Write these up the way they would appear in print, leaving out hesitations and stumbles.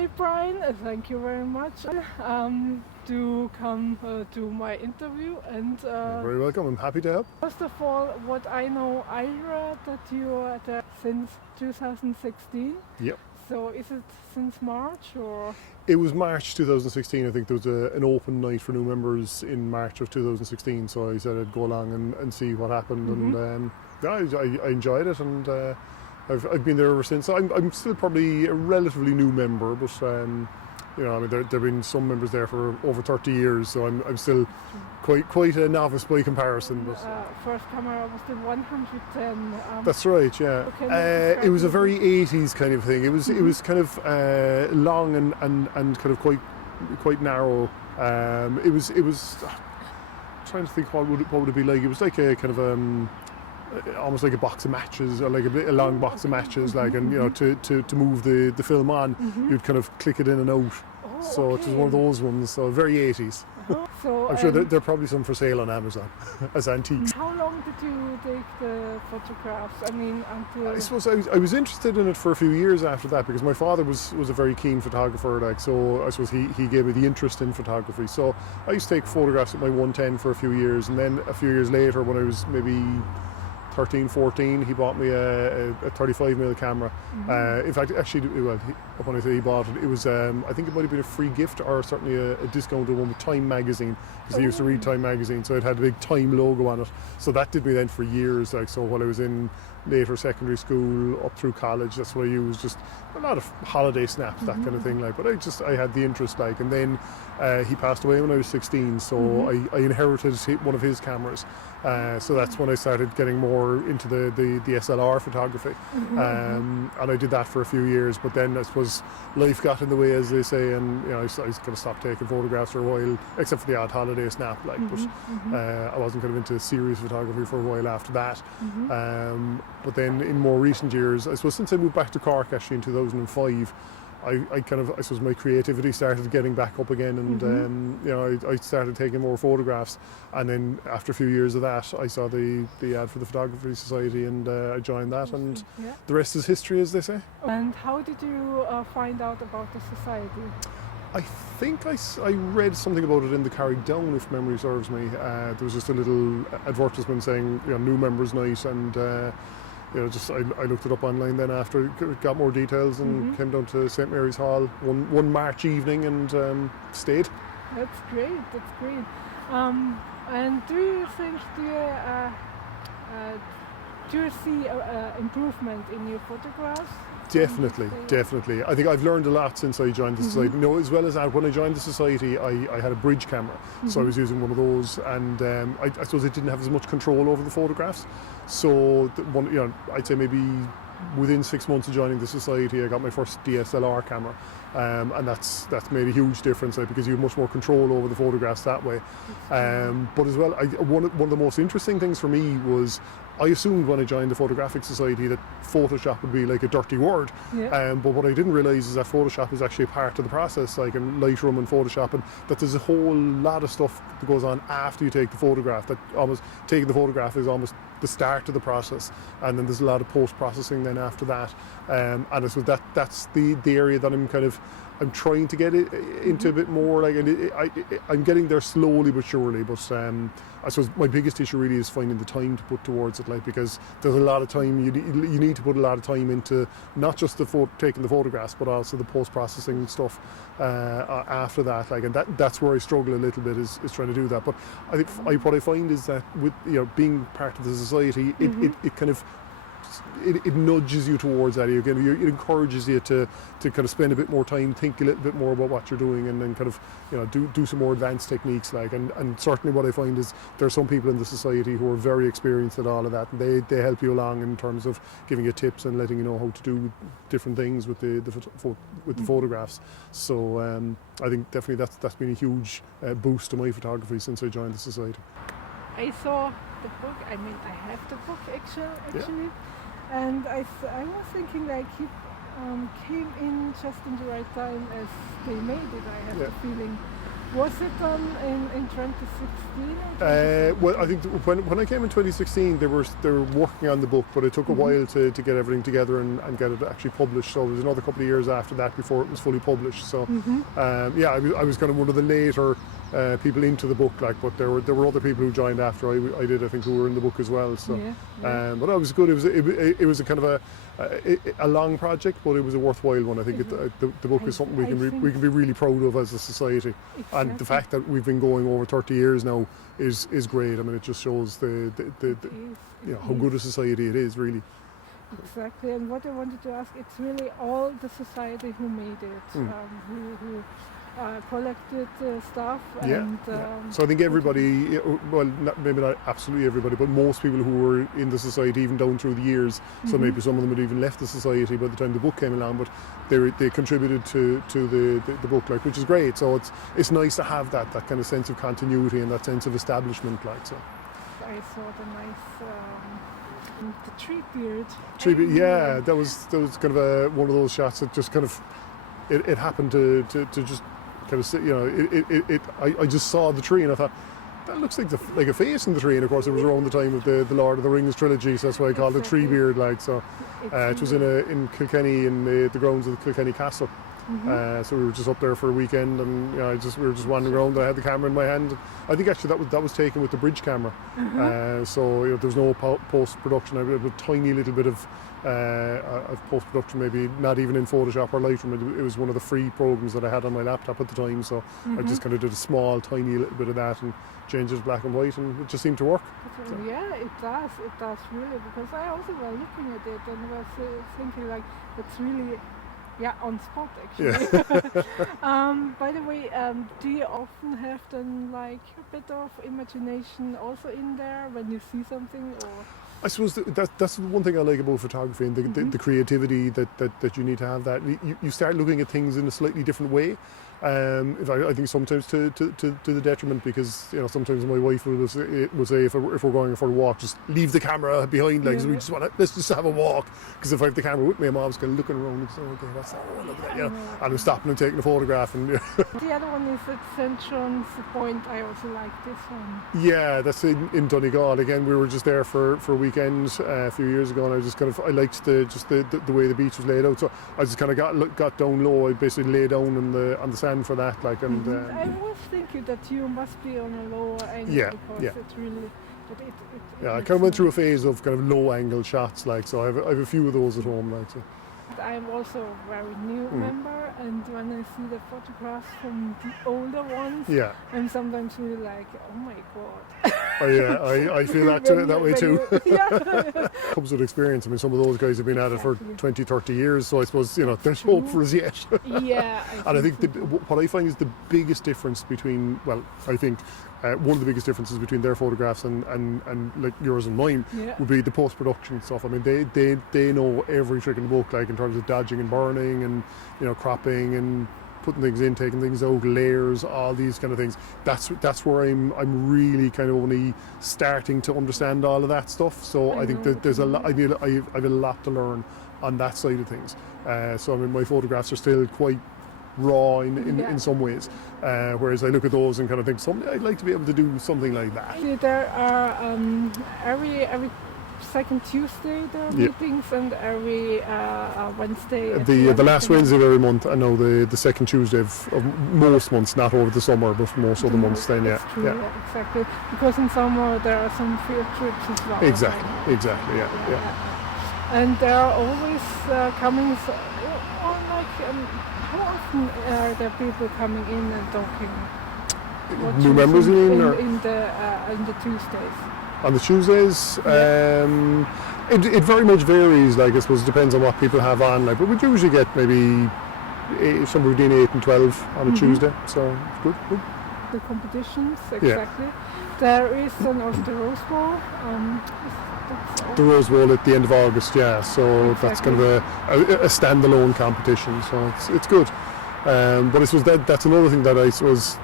Hi Brian, thank you very much to come to my interview, and You're very welcome. I'm happy to help. first of all, what I know, I read that you are there since 2016. Yep. So is it since March or? It was March 2016. I think there was an open night for new members in March of 2016. So I said I'd go along and see what happened, and I enjoyed it, and I've been there ever since. I'm still probably a relatively new member, but there've been some members there for over 30 years, so I'm still quite a novice by comparison. But first camera was the 110. That's right, yeah. It was a very 80s kind of thing. It was kind of long and kind of quite narrow. It was trying to think what would it be like. It was like a kind of almost like a box of matches, or like a long box of matches, like, and to move the film on, you'd kind of click it in and out. So it was one of those ones. So very 80s. So I'm sure there are probably some for sale on Amazon as antiques. How long did you take the photographs? I mean, until I suppose I was interested in it for a few years after that, because my father was a very keen photographer, like, so I suppose he gave me the interest in photography. So I used to take photographs with my 110 for a few years, and then a few years later, when I was maybe 13, 14, he bought me a 35mm camera. In fact, actually, when I say he bought it, it was, I think it might have been a free gift, or certainly a discounted one with Time magazine, because I used to read Time magazine, so it had a big Time logo on it. So that did me then for years, like, so while I was in later secondary school, up through college, that's what I used, just a lot of holiday snaps, that kind of thing, like, but I had the interest, like, and then he passed away when I was 16, so I inherited one of his cameras. So that's when I started getting more into the SLR photography, and I did that for a few years. But then I suppose life got in the way, as they say, and I kind of stopped taking photographs for a while, except for the odd holiday snap, like. But I wasn't kind of into serious photography for a while after that. But then in more recent years, I suppose since I moved back to Cork actually in 2005. I suppose my creativity started getting back up again, and I started taking more photographs, and then after a few years of that, I saw the ad for the Photography Society, and I joined that, and the rest is history, as they say. And how did you find out about the society? I think I read something about it in the Carrigaline, if memory serves me. There was just a little advertisement saying new members night, and I looked it up online then after, got more details, and came down to St Mary's Hall one March evening, and stayed. That's great. And do you think do you see improvement in your photographs? Definitely. I think I've learned a lot since I joined the society. As well as that, when I joined the society, I had a bridge camera, so I was using one of those, and I suppose I didn't have as much control over the photographs. So I'd say maybe within 6 months of joining the society, I got my first DSLR camera, and that's made a huge difference, because you have much more control over the photographs that way. But as well, one of the most interesting things for me was, I assumed when I joined the Photographic Society that Photoshop would be like a dirty word, but what I didn't realise is that Photoshop is actually a part of the process, like in Lightroom and Photoshop, and that there's a whole lot of stuff that goes on after you take the photograph, that almost taking the photograph is almost the start of the process, and then there's a lot of post-processing then after that, and I suppose that's the area that I'm trying to get it into a bit more, like, and I'm getting there slowly but surely, but I suppose my biggest issue really is finding the time to put towards it, like, because there's a lot of time, you need to put a lot of time into not just taking the photographs, but also the post-processing stuff after that, like, and that's where I struggle a little bit, is trying to do that. But I think what I find is that with being part of the society, it kind of it nudges you towards that. It encourages you to kind of spend a bit more time, think a little bit more about what you're doing, and then kind of do some more advanced techniques, like, and certainly what I find is there are some people in the society who are very experienced at all of that, and they help you along in terms of giving you tips and letting you know how to do different things with the photographs. So I think definitely that's been a huge boost to my photography since I joined the society. I saw the book. I mean, I have the book actually. And I was thinking, like, he came in just in the right time as they made it. I have the feeling. Was it done in 2016? Well, I think when I came in 2016, they were working on the book, but it took a while to get everything together and get it actually published. So it was another couple of years after that before it was fully published. So yeah, I was kind of one of the later people into the book, like, but there were other people who joined after I did, I think, who were in the book as well. So, but it was good. It was a kind of a long project, but it was a worthwhile one. I think the book is something we can be really proud of as a society, and the fact that we've been going over 30 years now is great. I mean, it just shows the how good a society it is, really. Exactly, and what I wanted to ask, it's really all the society who made it, who collected stuff. And, So I think everybody, well, maybe not absolutely everybody, but most people who were in the society, even down through the years, so maybe some of them had even left the society by the time the book came along, but they contributed to the book, like, which is great. So it's nice to have that kind of sense of continuity and that sense of establishment, like. So I saw the nice the tree beard. Yeah, that was kind of one of those shots that just kind of it happened to just kind of sit, I just saw the tree and I thought, that looks like a face in the tree, and of course it was around the time of the Lord of the Rings trilogy, so that's why I called it Tree Beard, like. So it was in Kilkenny, in the grounds of the Kilkenny Castle. So we were just up there for a weekend, and we were just wandering around. I had the camera in my hand. I think actually that was taken with the bridge camera. So there was no post production. I had a tiny little bit of post production, maybe not even in Photoshop or Lightroom. It was one of the free programs that I had on my laptop at the time. So I just kind of did a small, tiny little bit of that and changed it to black and white, and it just seemed to work. So. Yeah, it does really, because I also was looking at it and was thinking, like, it's really. Yeah, on spot actually. Yeah. By the way, do you often have then like a bit of imagination also in there when you see something, or? I suppose that's the one thing I like about photography, and the creativity that you need to have. That you start looking at things in a slightly different way. I think sometimes to the detriment, because sometimes my wife will say if we're going for a walk, just leave the camera behind, like, so we just let's just have a walk, because if I have the camera with me, Mom's kind of looking around and saying, okay, that's that one, look at that, and I'm stopping and taking a photograph. And the other one is at St. John's Point. I also like this one. Yeah, that's in Donegal. Again, we were just there for a weekend a few years ago, and I liked the way the beach was laid out. So I just kind of got down low. I basically lay down on the sand for that, like, and I was thinking that you must be on a lower angle, because it's really. But I kind of went through a phase of kind of low angle shots, like, so I have a few of those at home, like. So. I'm also a very new member, and when I see the photographs from the older ones, I'm sometimes really like, oh my god. I feel that way too. Comes with experience. I mean, some of those guys have been at it for 20, 30 years, so I suppose there's hope for us yet. And I think what I find is the biggest difference between, well, I think one of the biggest differences between their photographs and like yours and mine would be the post-production stuff. I mean, they know every trick in the book, like in terms of dodging and burning and cropping and putting things in, taking things out, layers, all these kind of things. That's where I'm really kind of only starting to understand all of that stuff. So I think that there's a lot. I have a lot to learn on that side of things. So I mean, my photographs are still quite raw in some ways, whereas I look at those and kind of think, I'd like to be able to do something like that. There are every second Tuesday there are meetings, and every Wednesday. The last Wednesday of every month, I know the second Tuesday of most months, not over the summer, but most other months. Then true, exactly. Because in summer there are some field trips as well. Exactly. And there are always coming. How often are there people coming in and talking? New members in the Tuesdays? On the Tuesdays, it very much varies. Like, I suppose it depends on what people have on. Like, but we'd usually get maybe somewhere between 8 and 12 on a Tuesday. So it's good. The competitions, exactly. There is also the Rose Bowl. The Rose Bowl at the end of August, so that's kind of a standalone competition, so it's good. But I suppose that's another thing that I suppose,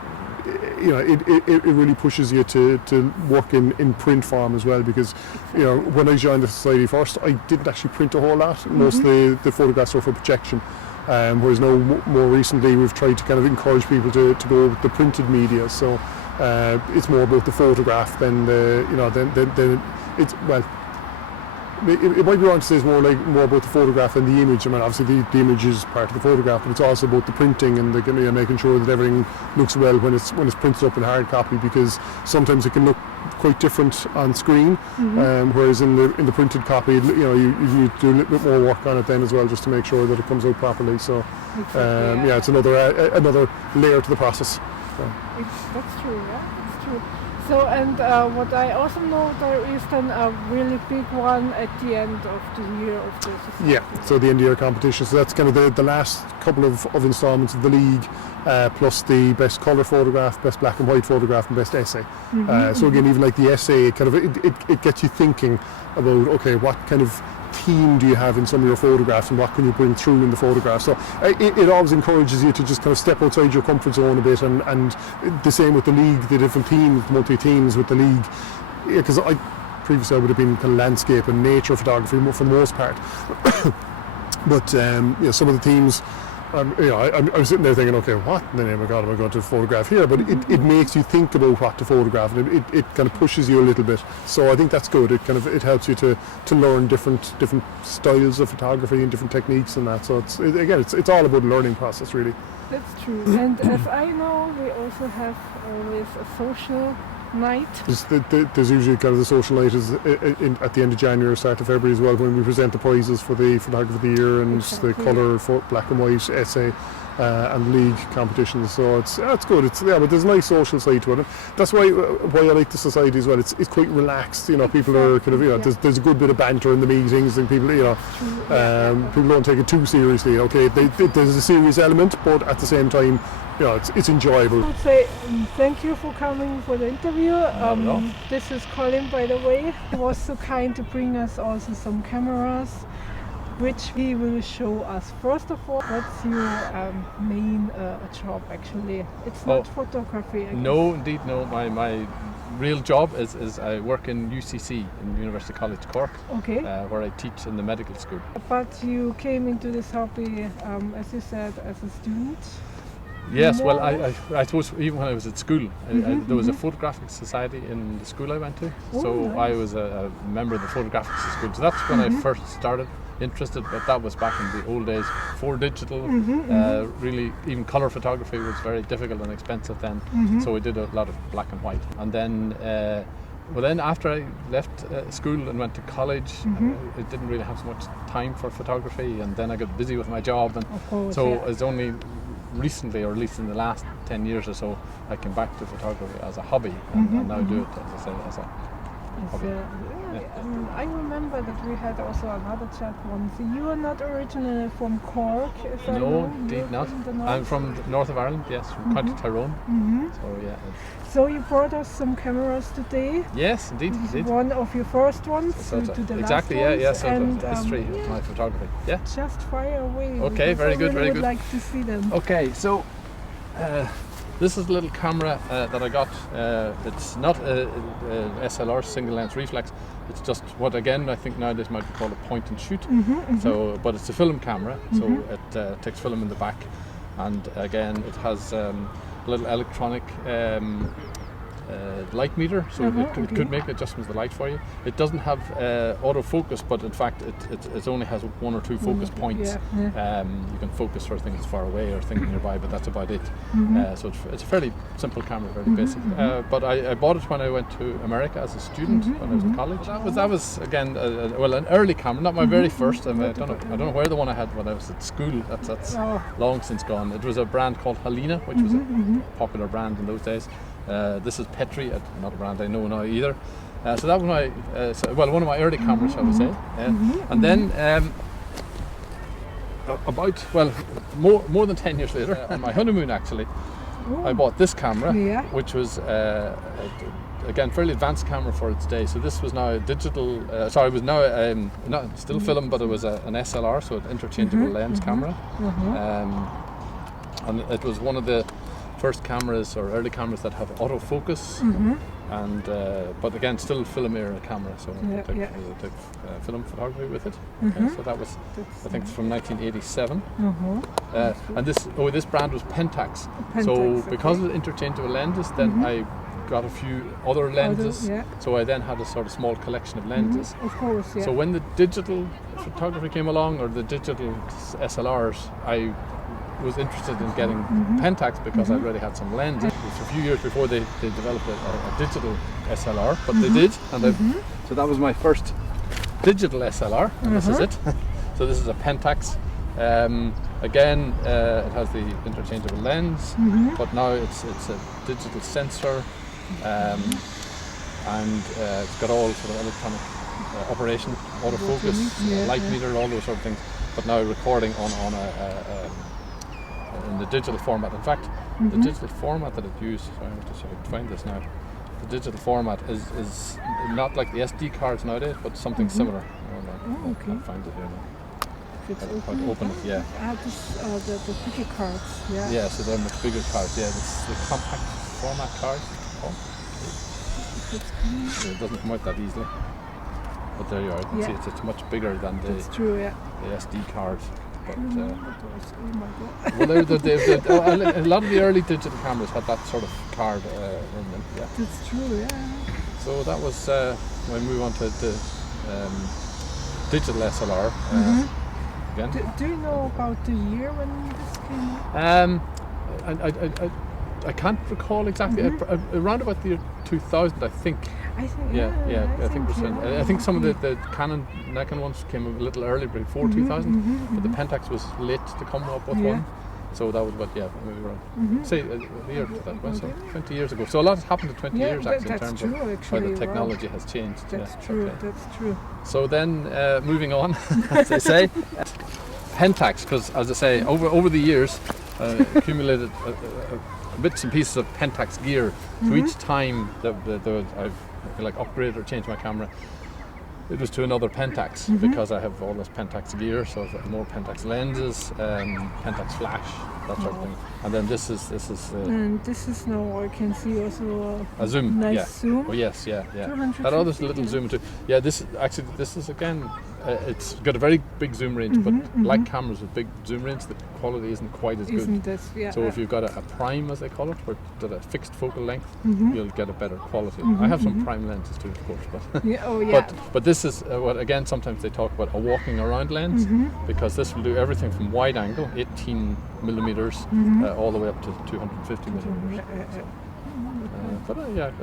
it really pushes you to work in print form as well, because when I joined the society first, I didn't actually print a whole lot. Most of the photographs were for projection. Whereas now more recently we've tried to kind of encourage people to go with the printed media. So it's more about the photograph than then it's, well, it might be wrong to say it's more about the photograph than the image. I mean, obviously the image is part of the photograph, but it's also about the printing and making sure that everything looks well when it's printed up in hard copy, because sometimes it can look quite different on screen, whereas in the printed copy, you need to do a little bit more work on it then as well, just to make sure that it comes out properly. So it's another layer to the process. So. That's true. Yeah, that's true. So, and what I also know, there is then a really big one at the end of the year of the society. Yeah, so the end of year competition. So that's kind of the last couple of instalments of the league, plus the best colour photograph, best black and white photograph, and best essay. So again, even like the essay, it gets you thinking about, okay, what kind of theme do you have in some of your photographs, and what can you bring through in the photograph? So it always encourages you to just kind of step outside your comfort zone a bit, and the same with the league, the different themes, multi-themes with the league, because previously I would have been kind of landscape and nature photography for the most part. But some of the themes, I'm sitting there thinking, okay, what in the name of God am I going to photograph here? But it makes you think about what to photograph, and it kind of pushes you a little bit. So I think that's good. It helps you to learn different styles of photography and different techniques and that. So it's all about the learning process, really. That's true. And as I know, we also have always a social night. There's usually kind of the social night is at the end of January or start of February as well, when we present the prizes for the photographer of the year and the colour, black and white, essay, and league competitions. So it's good. But there's a nice social side to it. And that's why I like the society as well. It's quite relaxed. People are kind of there's a good bit of banter in the meetings, and people people don't take it too seriously. Okay, there's a serious element, but at the same time, it's enjoyable. I would say thank you for coming for the interview. This is Colin, by the way. He was so kind to bring us also some cameras, which he will show us. First of all, what's your main job actually? It's not photography, I guess. No, indeed, no. My real job is I work in UCC, in University College Cork, where I teach in the medical school. But you came into this hobby, as you said, as a student? Yes, well, I suppose even when I was at school, there was a photographic society in the school I went to. Nice. I was a member of the photographic school. So that's when I first started interested, but that was back in the old days before digital. Really, even colour photography was very difficult and expensive then. So we did a lot of black and white. And then then after I left school and went to college, I didn't really have so much time for photography, and then I got busy with my job, and it's only recently, or at least in the last 10 years or so, I came back to photography as a hobby, and now do it, as I say, as a hobby. I remember that we had also another chat once. You are not originally from Cork, is that No, indeed not. I'm from the north of Ireland, yes, from County Tyrone. So you brought us some cameras today. Yes, indeed. One of your first ones to the exactly, last ones. So the history of my photography. Yeah. Just fire away. Okay, very good, very good. I would like to see them. Okay, so this is a little camera that I got. It's not a SLR, single lens reflex. It's just what, again, I think nowadays might be called a point and shoot. So, but it's a film camera, so it takes film in the back, and again, it has a little electronic light meter, so it could make adjustments of the light for you. It doesn't have autofocus, but in fact it only has one or two focus points. You can focus for things far away or things nearby, but that's about it. So it's a fairly simple camera, very basic. But I bought it when I went to America as a student when I was in college. That was again an early camera, not my very first. I don't know where the one I had when I was at school. That's long since gone. It was a brand called Helena, which was a popular brand in those days. This is Petri, not a brand I know now either. So that was one of my early cameras, shall we say. And then more than 10 years later, on my honeymoon actually, I bought this camera, which was again fairly advanced camera for its day. So this was now a digital. It was now not still film, but it was an SLR, so an interchangeable lens camera. And it was one of the first cameras or early cameras that have autofocus. and but again, still film era camera. So Yeah, I yeah. took film photography with it. Mhm. So that was, That's I think, it's from 1987. Uh-huh. And this brand was Pentax. So Pentax, because okay. of interchangeable lenses, then Mhm. I got a few other lenses. yeah. So I then had a sort of small collection of lenses. Of course, yeah. So when the digital photography came along, or the digital SLRs, I was interested in getting Pentax because I already had some lenses. It was a few years before they developed a digital SLR, but they did, and so that was my first digital SLR, and this is it. So this is a Pentax. Again, it has the interchangeable lens, but now it's a digital sensor, and it's got all sort of electronic operation, autofocus, light meter, all those sort of things. But now recording on in the digital format. In fact, the digital format that it used, sorry, I have to sort of find this now. The digital format is not like the SD cards nowadays, but something similar. Oh, okay. I'll find it here now. It's I'll open it, yeah. The bigger cards, yeah. Yeah, so they're much bigger cards. Yeah, it's the compact format cards. It doesn't come out that easily. But there you are. You can see it's much bigger than That's true, yeah. the SD card. But, Oh my God. well, a lot of the early digital cameras had that sort of card in them. Yeah. That's true, yeah. So that was when we move on to the digital SLR again. Do you know about the year when this came out? I can't recall exactly. Around about the year 2000, I think. I think, I think I think some of the Canon Nikon ones came a little early, before 2000, but the Pentax was late to come up with one. So that was about, maybe around, say a year to that point, so 20 years ago. So a lot has happened in 20 years actually in terms of how the technology has changed. That's true, that's true. So then moving on, as I say, Pentax, because as I say, over the years, accumulated bits and pieces of Pentax gear. So each time that I've upgraded or changed my camera, it was to another Pentax, because I have all this Pentax gear, so I've got more Pentax lenses, Pentax flash, that sort of thing. And then this is and this is now, I can see also a zoom. nice zoom. Oh yes, yeah. 250, That other little zoom too. Yeah, this is again, it's got a very big zoom range, but like cameras with big zoom range, the quality isn't quite as good. Isn't this, yeah. So if you've got a prime, as they call it, where it's a fixed focal length, you'll get a better quality. I have some prime lenses too, of course, but but this is what again sometimes they talk about a walking around lens, because this will do everything from wide angle, 18 millimeters, all the way up to 250 millimeters. But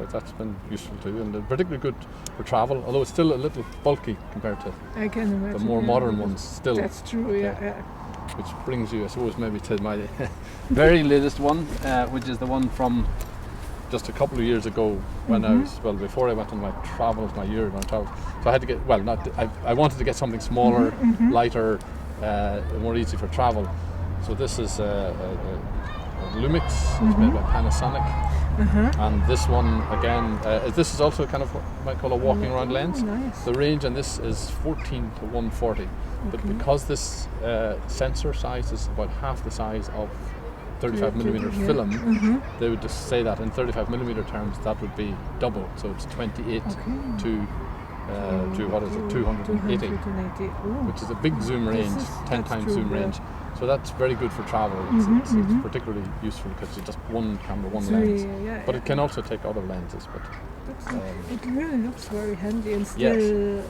that's been useful too, and particularly good for travel. Although it's still a little bulky compared to I can imagine, the more modern ones. Still, that's true. Yeah. Which brings you, I suppose, maybe to my very latest one, which is the one from just a couple of years ago when I was, before I went on my travels, my year-round travels. So I had to get, I wanted to get something smaller, lighter, more easy for travel. So this is a Lumix, it's made by Panasonic. And this one again, this is also kind of what you might call a walking around lens. Nice. The range on this is 14 to 140, but because this sensor size is about half the size of 35 millimeter film, they would just say that in 35 millimeter terms that would be double, so it's 28 to what is it, 280, which is a big zoom range, 10 times zoom range. So that's very good for travel. It's particularly useful because it's just one camera, one lens. But it can also take other lenses. But it really looks very handy and still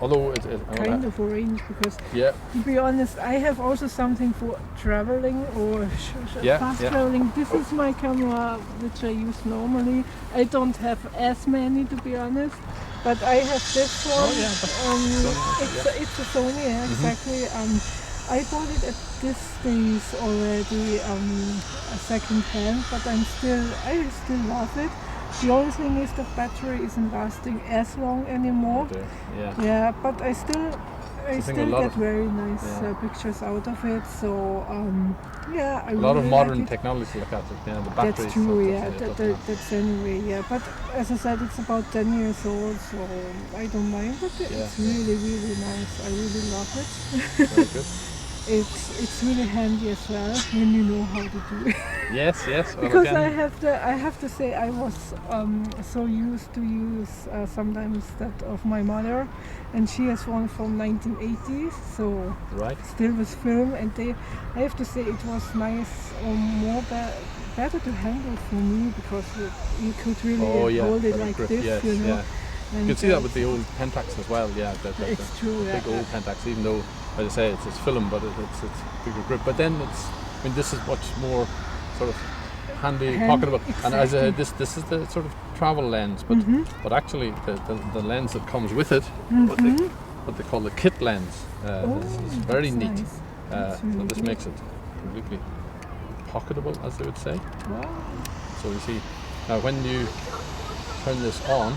although kind of a range, because to be honest, I have also something for traveling or fast traveling. This is my camera which I use normally. I don't have as many, to be honest, but I have this one. It's a Sony, exactly. I bought it at this days already, a second hand, but I still love it. The only thing is the battery isn't lasting as long anymore. But I still get very nice pictures out of it. So I a lot really of modern like it. technology like that. The batteries. That's true. That's anyway. But as I said, it's about 10 years old, so I don't mind it. It's really, really nice. I really love it. Very good. it's really handy as well when you know how to do it. Yes, yes. Well, Because again, I have to say I was so used to use sometimes that of my mother, and she has one from 1980s, so right. still with film, and I have to say it was nice or more better to handle for me because you could really hold it better like grip, this, yes, you know. yeah. And You can see that with the old Pentax as well, yeah. it's true, big old Pentax, even though, as I say, it's film, but it's bigger grip. But then this is much more sort of handy, pocketable. exactly. And as this is the sort of travel lens, but actually the lens that comes with it, what they call the kit lens, is very neat. Nice. That's really So this good. makes it completely pocketable, as they would say. Wow. So you see, now when you turn this on,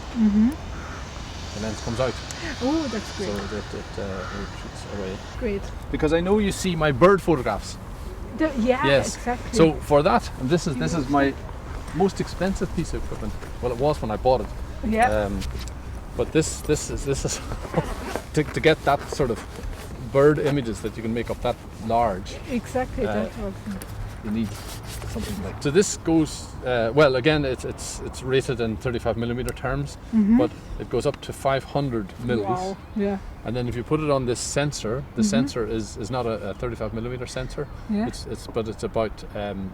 the lens comes out, Oh, that's so great. that it shoots away. Great. Because I know you see my bird photographs. Yeah, Yes. exactly. So for that, and this is my most expensive piece of equipment. Well, it was when I bought it. yeah. But this is to get that sort of bird images that you can make up that large. Exactly, that was. You need something like. So this goes well. Again, it's rated in 35mm terms, but it goes up to 500 mils. Wow. Yeah. And then if you put it on this sensor, the sensor is not a 35mm sensor. Yeah. It's about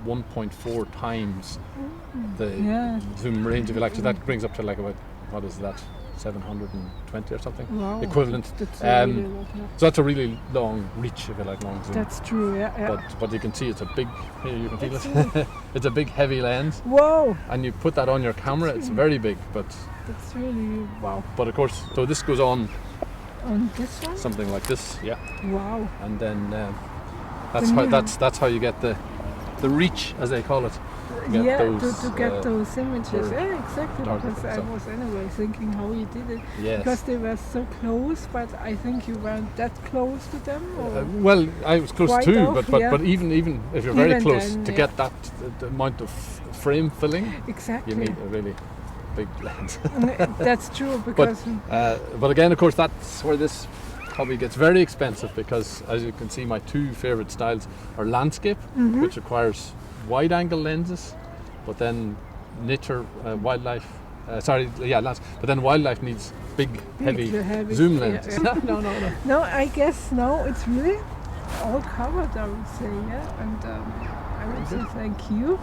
1.4 times the Yeah. zoom range, if you like. So that brings up to like about, what is that, 720 or something Wow. equivalent. That's really a lot, yeah. So that's a really long reach, if you like, long zoom. That's true. Yeah. But you can see it's a big. Here you can feel That's it. It's a big heavy lens, Whoa. and you put that on your camera. It's very big, but That's really wow. of course, so this goes on On this one. something like this, yeah, Wow. and then Then you that's how you get the reach, as they call it. Get Yeah. those, to get those images. for Yeah, exactly. photography Because I and was anyway thinking how you did it. Yes. Because they were so close, but I think you weren't that close to them. Or Well, I was close Quite too, off, but yeah. but even if you're very Even close then, to yeah. get that the amount of frame filling, exactly. you need a really big lens. That's true because But again, of course, that's where this hobby gets very expensive, because as you can see, my two favorite styles are landscape, which requires wide-angle lenses, but then nature, wildlife. But then wildlife needs big, heavy zoom lenses. Yeah. No. No, I guess no. It's really all covered. I would say, yeah. And I would say thank you.